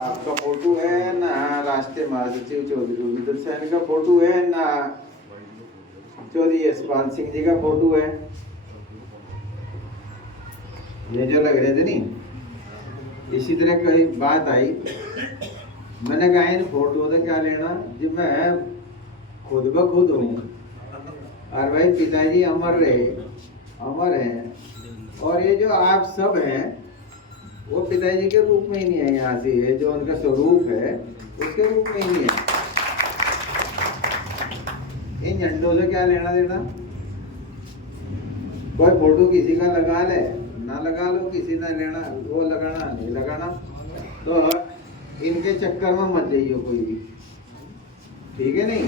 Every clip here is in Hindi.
आपका फोटो है ना, राष्ट्रीय महासचिव चौधरी रविंद्र सैन का फोटो है ना, चौधरी यशपाल सिंह जी का फोटो है। ये जो लग रहे थे नहीं, इसी तरह कई बात आई। मैंने कहा इन फोटो से क्या लेना जी, मैं खुद ब खुद हूँ। और भाई पिताजी अमर रहे, अमर हैं, और ये जो आप सब हैं वो पिताजी के रूप में ही नहीं है, यहाँ से है जो उनका स्वरूप है उसके रूप में ही नहीं है। इन झंडों से क्या लेना देना। कोई फोटो किसी का लगा ले ना लगा लो, किसी ने लेना वो लगाना नहीं लगाना, तो इनके चक्कर में मत जाइए कोई भी, ठीक है नहीं।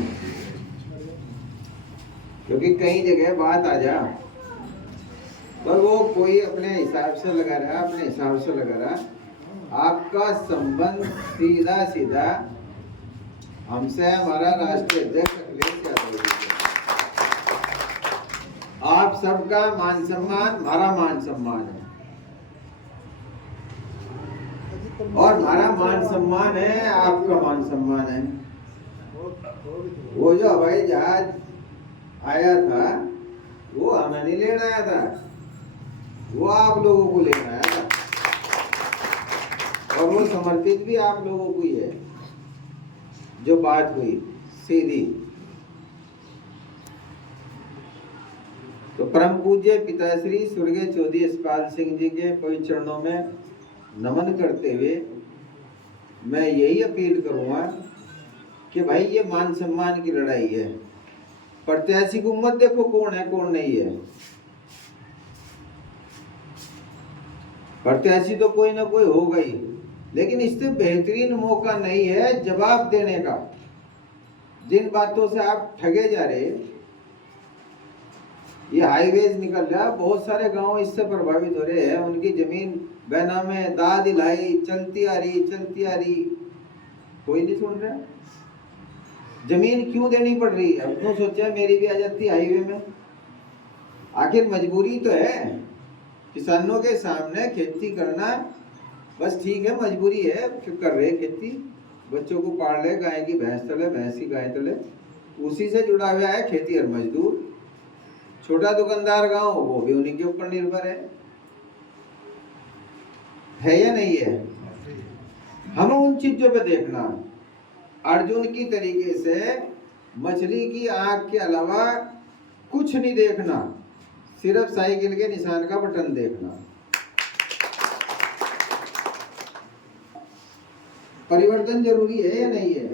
क्योंकि कई जगह बात आ जा, पर वो कोई अपने हिसाब से लगा रहा, अपने हिसाब से लगा रहा। आपका संबंध सीधा सीधा हमसे हमारा राष्ट्रीय अध्यक्ष अखिलेश यादव जी से। आप सबका मान सम्मान हमारा मान सम्मान है, और हमारा मान सम्मान है, आपका मान सम्मान है। वो जो हवाई जहाज आया था वो हमें नहीं लेना आया था, वो आप लोगों को लेना आया था, और वो समर्पित भी आप लोगों को ही है। जो बात हुई सीधी, तो परम पूज्य पिताश्री स्वर्गीय चौधरी यशपाल सिंह जी के पवित्र चरणों में नमन करते हुए मैं यही अपील करूंगा कि भाई ये मान सम्मान की लड़ाई है। प्रत्याशी को मत देखो कौन है कौन नहीं है, प्रत्याशी तो कोई ना कोई होगा ही, लेकिन इससे बेहतरीन मौका नहीं है जवाब देने का। जिन बातों से आप ठगे जा रहे, ये हाईवेज निकल रहा, बहुत सारे गांव इससे प्रभावित हो रहे हैं, उनकी जमीन बेनामे दाद दिलाई चलती आ रही, कोई नहीं सुन रहा। जमीन क्यों देनी पड़ रही है? अब तो सोचा मेरी भी आ जाती हाईवे में, आखिर मजबूरी तो है किसानों के सामने खेती करना, बस ठीक है मजबूरी है, कर रहे खेती, बच्चों को पाल रहे, गाय की भैंस तले, भैंस की गाय तले, उसी से जुड़ा हुआ है खेती और मजदूर। छोटा दुकानदार गांव वो भी उन्हीं के ऊपर निर्भर है या नहीं है? हमें उन चीजों पे देखना, अर्जुन की तरीके से मछली की आंख के अलावा कुछ नहीं देखना, सिर्फ साइकिल के निशान का बटन देखना। परिवर्तन जरूरी है या नहीं है?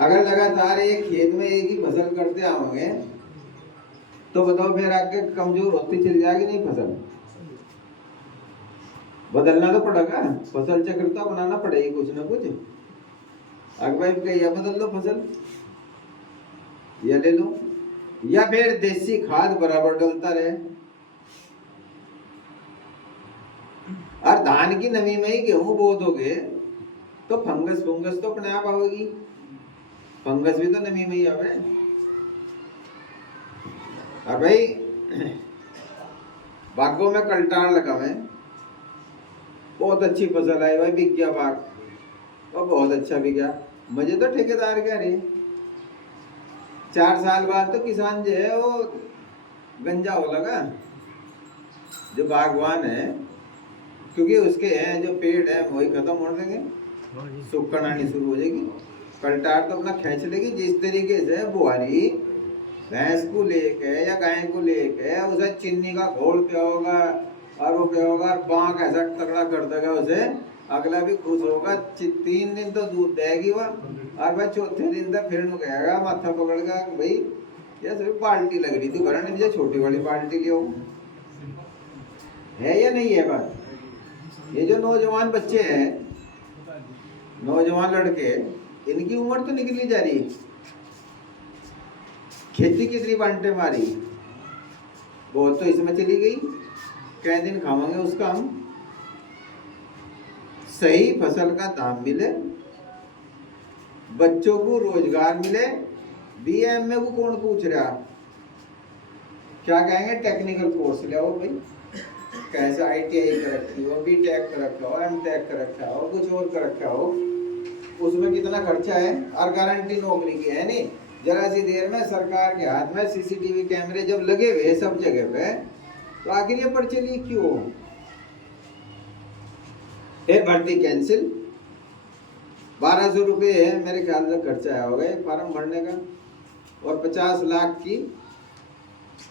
अगर लगातार एक खेत में एक ही फसल करते आओगे तो बताओ फिर आगे कमजोर होती चली जाएगी नहीं फसल? बदलना तो पड़ेगा, फसल चक्र तो बनाना पड़ेगी कुछ ना कुछ। अगर भाई कहिए बदल लो फसल, या ले लो, या फिर देसी खाद बराबर डलता रहे। और धान की नमी में ही गेहूं बो दोगे तो फंगस तो अपने आप आवेगी, फंगस भी तो नमी में ही आवे। और भाई बागों में कल्टार लगावे, बहुत अच्छी फसल आई भाई, बिक गया बाग, और बहुत अच्छा बिक गया, मजे तो ठेकेदार के रहे। 4 साल बाद तो किसान जो है वो गंजा हो लगा, जो बागवान है, क्योंकि उसके हैं जो पेड़ है वही खत्म हो जाएंगे, सूखन आनी शुरू हो जाएगी, कल्टार तो अपना खींच लेगी। जिस तरीके से बुआरी भैंस को लेके या गाय को लेके उसे चीनी का घोल पिया होगा, और वो पिया होगा, बांक ऐसा तगड़ा कर देगा उसे, अगला भी खुश होगा, 3 दिन तो दूध देगी वह, और भाई चौथे दिन तक फिर कहेगा माथा पकड़ेगा भाई ये सिर्फ बाल्टी लग रही थी भरने, मुझे छोटी वाली बाल्टी लियो। है या नहीं है बात? ये जो नौजवान बच्चे हैं, नौजवान लड़के, इनकी उम्र तो निकली जा रही, खेती कितनी बांटे मारी, बहुत तो इसमें चली गई, कई दिन खावांगे उसका हम। सही फसल का दाम मिले, बच्चों को रोजगार मिले। बीएमए को कौन पूछ रहा, क्या कहेंगे टेक्निकल कोर्स ले आओ भाई, कैसे ITI कर रखी हो, BTech कर रखा हो, MTech कर रखा हो, कुछ और कर रखा हो, उसमें कितना खर्चा है और गारंटी नौकरी की है नहीं। जरा सी देर में सरकार के हाथ में CCTV कैमरे जब लगे हुए सब जगह पे, तो आखिर ये पर्चे लीक क्यों हो? भर्ती कैंसिल, 1200 रुपये है मेरे ख्याल से खर्चा आया होगा एक फार्म भरने का, और 50 लाख की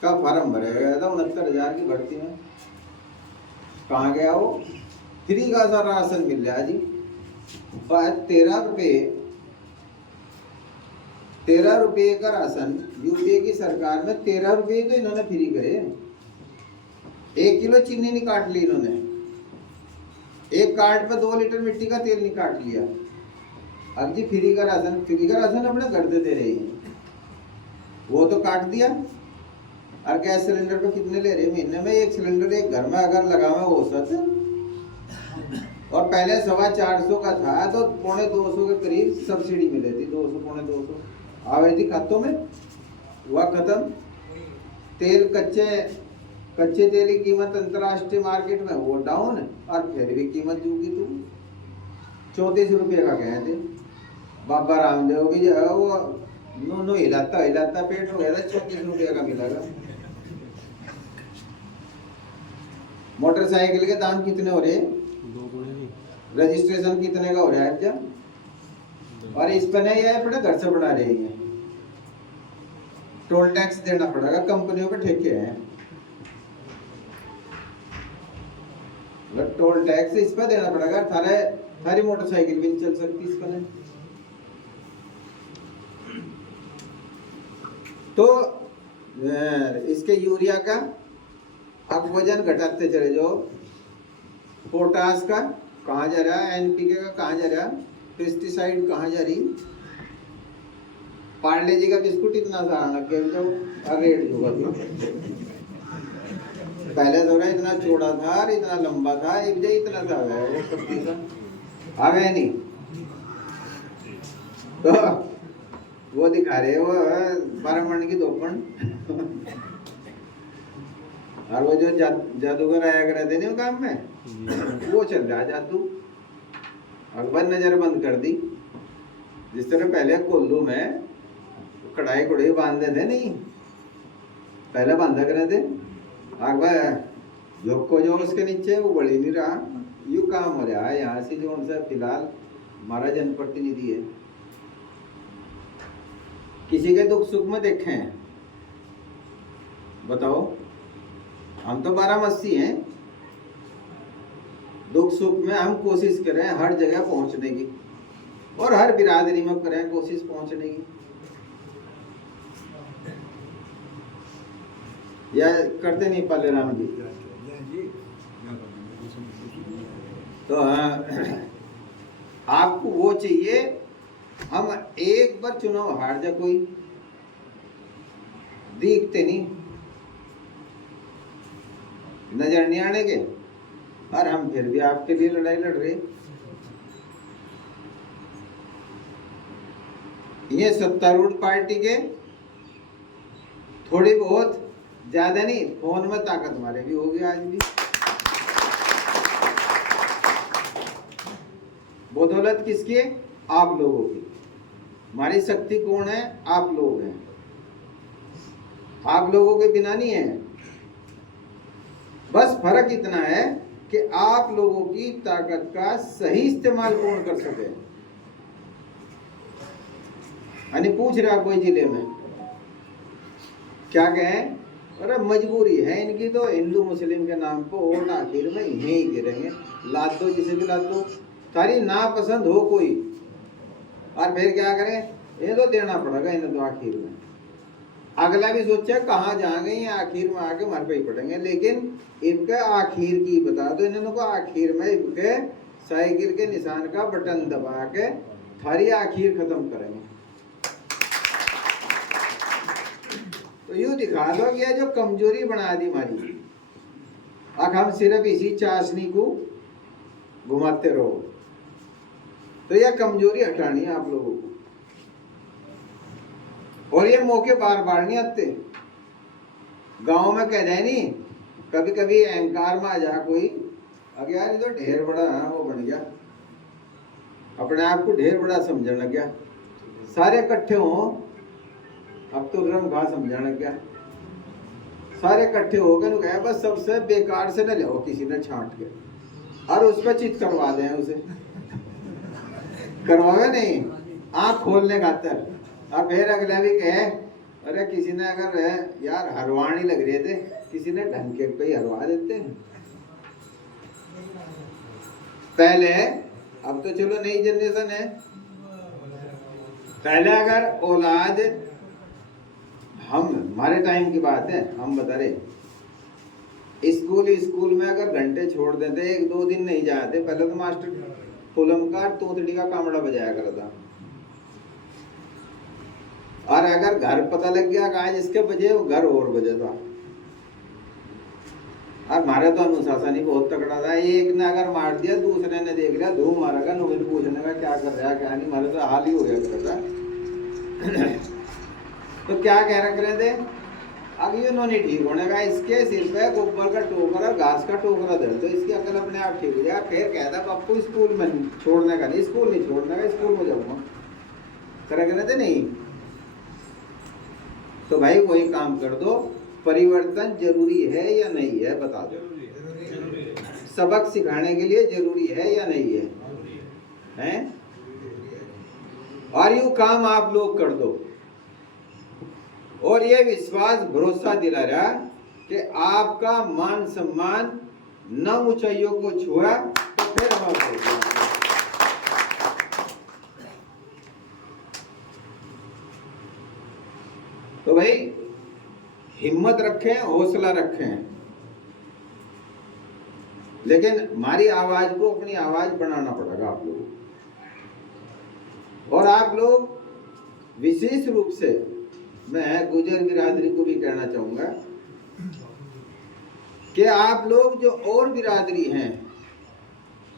का फार्म भरा गया था 69,000 की भर्ती में। कहाँ गया वो? फ्री का सा राशन मिल रहा है जी। 13 रुपये का राशन यूपीए की सरकार में, 13 रुपये तो इन्होंने फ्री करे। 1 किलो चीनी नहीं काट ली इन्होंने, एक कार्ड पे 2 लीटर मिट्टी का तेल नहीं काट लिया। अब जी फ्री का राशन अपने घर दे रहे हैं, वो तो काट दिया। और गैस सिलेंडर पे कितने ले रहे महीने में? एक सिलेंडर एक घर में अगर लगावे औसत, और पहले 450 का था तो 250 के करीब सब्सिडी मिली थी, 200 250 आ रही थी खातों में, वह खत्म। तेल कच्चे तेल की कीमत अंतर्राष्ट्रीय मार्केट में वो डाउन, और फिर भी कीमत जूगी तू 34 रुपये का कहे थे। बाबा रामदेव भी जो है वो नो हिलाता पेट हो गया था, 34 रुपये का मिलेगा। मोटरसाइकिल के दाम कितने हो रहे? रजिस्ट्रेशन कितने का हो रहा है जब? और इस पर नहीं है, अपने घर से बना रहे हैं। टोल टैक्स देना पड़ेगा, कंपनियों पे ठेके हैं, टोल टैक्स इस पर देना पड़ेगा। थारी मोटरसाइकिल भी नहीं चल सकती इस पर। तो इसके यूरिया का अब वजन घटाते चले जाओ, पोटास का कहाँ जा रहा है, NPK का कहाँ जा रहा है, पेस्टिसाइड कहाँ जा रही, पार्ले जी का बिस्कुट इतना सा लग गया रेट जो पहले तो इतना चौड़ा था और इतना लंबा था, एक जगह इतना सा है वो पत्ती सा आवे नहीं। तो वो दिखा रहे वो 12 मण की 2 मण और वो जो जादूगर आया करे थे ना काम में, वो चल रहा जादू। अकबर नजर बंद कर दी। जिस तरह पहले कोल्लू में कढ़ाई कुढ़ाई बांधते थे, नहीं पहले बांधा करे थे, अकबर जो उसके नीचे वो बढ़ी नहीं रहा, यू काम हो रहा है। यहाँ से जो उनसे फिलहाल हमारा जनप्रतिनिधि है, किसी के दुख सुख में देखें, बताओ हम तो बारामसी हैं, दुख सुख में हम कोशिश करें हर जगह पहुंचने की, और हर बिरादरी में करें कोशिश पहुंचने की, या करते नहीं पाले राम जी? तो आपको वो चाहिए, हम एक बार चुनाव हार जा, कोई दिखते नहीं, नजर नहीं आने के, और हम फिर भी आपके लिए लड़ाई लड़ रहे। ये सत्तारूढ़ पार्टी के थोड़ी बहुत, ज्यादा नहीं, फोन में ताकत हमारे भी होगी आज भी। बदौलत किसकी? आप लोगों की। हमारी शक्ति कौन है? आप लोग हैं। आप लोगों के बिना नहीं है। बस फर्क इतना है कि आप लोगों की ताकत का सही इस्तेमाल कौन कर सके। यानी पूछ रहा कोई जिले में क्या कहें, अरे मजबूरी है इनकी, तो हिंदू मुस्लिम के नाम पर वोट आखिर में यही गिरेंगे, लाद दो जिसे भी लाद दो, सारी नापसंद हो कोई, और फिर क्या करें, ये तो देना पड़ेगा इन्हें तो आखिर में। अगला भी सोचा कहाँ जाएंगे, ये आखिर में आके मर पे ही पड़ेंगे, लेकिन इनके आखिर की बता दो इन्होंने को, आखिर में इनके साइकिल के निशान का बटन दबा के थारी आखिर खत्म करेंगे। तो यूं दिखा दो कि जो कमजोरी बना दी हमारी, अब हम सिर्फ इसी चाशनी को घुमाते रहो, तो यह कमजोरी हटानी है आप लोगों को। और ये मौके बार बार नहीं आते। गांव में कह रहे नहीं कभी कभी अहंकार में आ जा कोई, अगर यार ये तो ढेर बड़ा वो बन गया, अपने आप को ढेर बड़ा समझने लग गया, सारे इकट्ठे हो, अब तो रम घा समझाने लग गया, सारे इकट्ठे हो गए, गए बस सबसे बेकार से न ले किसी ने छांट के और उस पर चित करवा दें उसे, करवावे नहीं, आँख खोलने खातर। अब फिर अगला भी कहे अरे किसी ने अगर यार हरवाणी लग रहे थे, किसी ने ढंग के पे हरवा देते हैं पहले। अब तो चलो नई जनरेशन है, पहले अगर औलाद, हम हमारे टाइम की बात है, हम बता रहे स्कूल में अगर घंटे छोड़ देते, 1-2 दिन नहीं जाते, पहले तो मास्टर फुलम का तोतड़ी का कामड़ा बजाया करता, और अगर घर पता लग गया कहा जिसके बजे, वो घर और बजे था। और हमारे तो अनुशासन ही बहुत तगड़ा था, एक ने अगर मार दिया दूसरे ने देख लिया, धूम मारेगा, नोबेल पूछने का क्या कर रहा है क्या नहीं, हमारे तो हाल ही हो गया करता। तो क्या कह रहे थे, अब ये उन्होंने ठीक होने का, इसके सिर पे गोबर का टोकरा, घास का टोकरा दे दो, इसकी अकल अपने आप ठीक हो जाएगा। फिर कहता पप्पू स्कूल में छोड़ने का नहीं, स्कूल नहीं छोड़ने का, स्कूल में जाऊंगा, कह थे नहीं। तो भाई वही काम कर दो, परिवर्तन जरूरी है या नहीं है बता दो, सबक सिखाने के लिए जरूरी है या नहीं है, हैं? और यू काम आप लोग कर दो, और ये विश्वास भरोसा दिला रहा कि आपका मान सम्मान न ऊंचाइयों को छुआ तो फिर हम तो भाई हिम्मत रखें, हौसला रखें, लेकिन हमारी आवाज को अपनी आवाज बनाना पड़ेगा आप लोगों को। और आप लोग विशेष रूप से मैं गुजर बिरादरी को भी कहना चाहूंगा कि आप लोग जो और बिरादरी हैं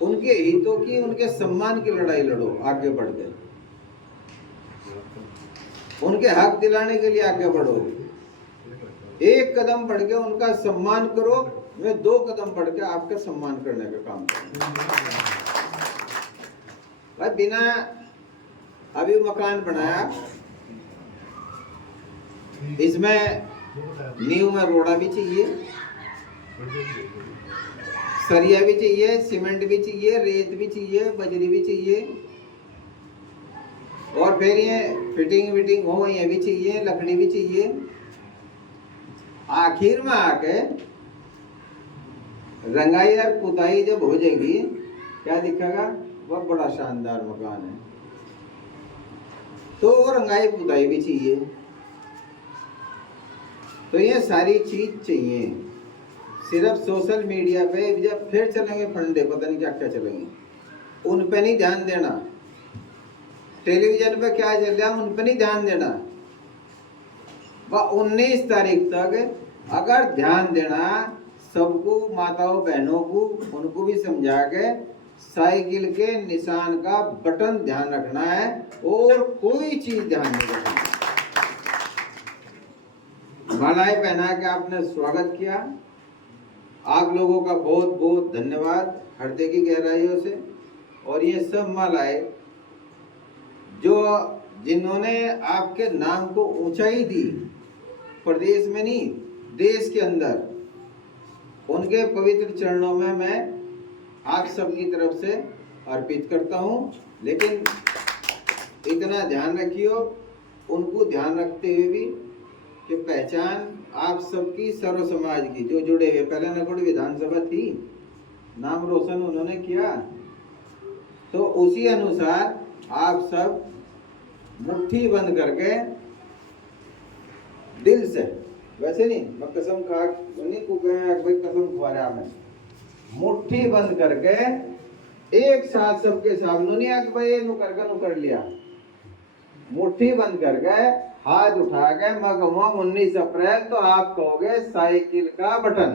उनके हितों की, उनके सम्मान की लड़ाई लड़ो, आगे बढ़ गए, उनके हक दिलाने के लिए आगे बढ़ो, एक कदम बढ़ के उनका सम्मान करो, मैं 2 कदम बढ़ के आपका सम्मान करने का काम करूं। भाई बिना अभी मकान बनाया, इसमें नींव में रोड़ा भी चाहिए, सरिया भी चाहिए, सीमेंट भी चाहिए, रेत भी चाहिए, बजरी भी चाहिए, और फिर ये फिटिंग हो ये भी चाहिए, लकड़ी भी चाहिए। आखिर में आके रंगाई और पुताई जब हो जाएगी, क्या दिखेगा, वह बड़ा शानदार मकान है। तो रंगाई पुताई भी चाहिए, तो ये सारी चीज चाहिए। सिर्फ सोशल मीडिया पे जब फिर चलेंगे फंडे, पता नहीं क्या क्या चलेंगे, उन पे नहीं ध्यान देना, टेलीविजन पे क्या चल रहा है उन पे नहीं ध्यान देना। 19 तारीख तक अगर ध्यान देना, सबको, माताओं बहनों को, उनको भी समझा के साइकिल के निशान का बटन ध्यान रखना है, और कोई चीज ध्यान नहीं रखना। मालाएं पहना के आपने स्वागत किया, आप लोगों का बहुत बहुत धन्यवाद हृदय की गहराइयों से। और ये सब मालाएं जो जिन्होंने आपके नाम को ऊंचाई दी, प्रदेश में नहीं देश के अंदर, उनके पवित्र चरणों में मैं आप सबकी तरफ से अर्पित करता हूं। लेकिन इतना ध्यान रखियो, उनको ध्यान रखते हुए भी कि पहचान आप सबकी, सर्व समाज की जो जुड़े हुए, पहले नगुड़ विधानसभा थी, नाम रोशन उन्होंने किया, तो उसी अनुसार आप सब मुट्ठी बंद करके दिल से, वैसे नहीं मैं कसम खा नहीं को भाई कसम खुआ रहा, मैं मुट्ठी बंद करके एक साथ सबके सामने नहीं आके भाई नु कर लिया, मुट्ठी बंद करके हाथ उठा के मैं कहूँगा 19 अप्रैल, तो आप कहोगे साइकिल का बटन,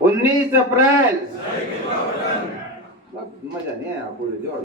19 अप्रैल, मजा नहीं आया, बोले जोर।